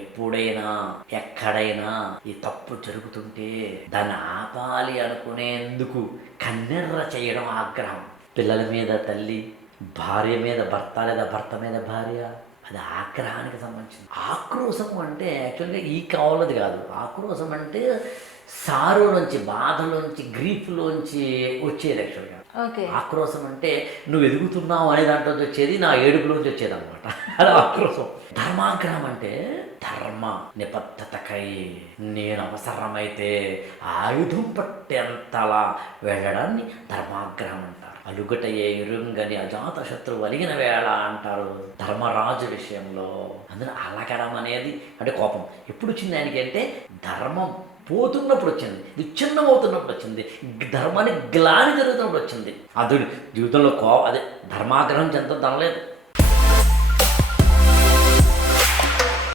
ఎప్పుడైనా ఎక్కడైనా ఈ తప్పు జరుగుతుంటే దాన్ని ఆపాలి అనుకునేందుకు కన్నెర్ర చేయడం ఆగ్రహం. పిల్లల మీద తల్లి, భార్య మీద భర్త లేదా భర్త మీద భార్య, అది ఆగ్రహానికి సంబంధించింది. ఆక్రోశం అంటే యాక్చువల్గా ఈ కావాలది కాదు. ఆక్రోశం అంటే సారులోంచి, బాధలోంచి, గ్రీఫ్లోంచి వచ్చేది యాక్చువల్గా. ఆక్రోశం అంటే నువ్వు ఎదుగుతున్నావు అనే దాంట్లో వచ్చేది, నా ఏడుపులోంచి వచ్చేది అనమాట. అది ఆక్రోశం. ధర్మాగ్రహం అంటే ధర్మ నిబద్ధతకై నేను అవసరమైతే ఆయుధం పట్టేంతలా వెళ్ళడాన్ని ధర్మాగ్రహం అంటారు. అలుగటయే ఇరుంగని అజాత శత్రువు అలిగిన వేళ అంటారు ధర్మరాజు విషయంలో. అందులో అలగడం అనేది అంటే కోపం ఎప్పుడు వచ్చింది ఆయనకి అంటే ధర్మం పోతున్నప్పుడు వచ్చింది, విచ్ఛిన్నమవుతున్నప్పుడు వచ్చింది, ధర్మానికి గ్లాని జరుగుతున్నప్పుడు వచ్చింది. అదుడు జీవితంలో అదే ధర్మాగ్రహం చెంత తనలేదు.